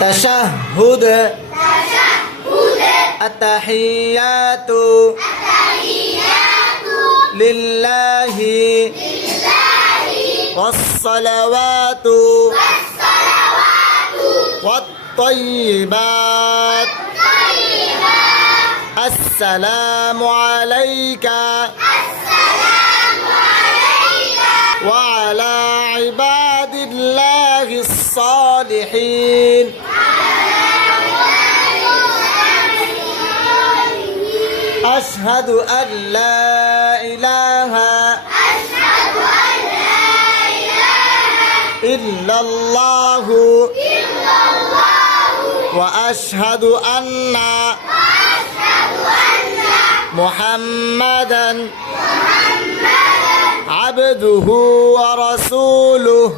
تشهد التحيات لله والصلوات والطيبات السلام عليك وعلى عباد الله الصالحين أشهد أن لا إله إلا الله وأشهد أن محمدا عبده ورسوله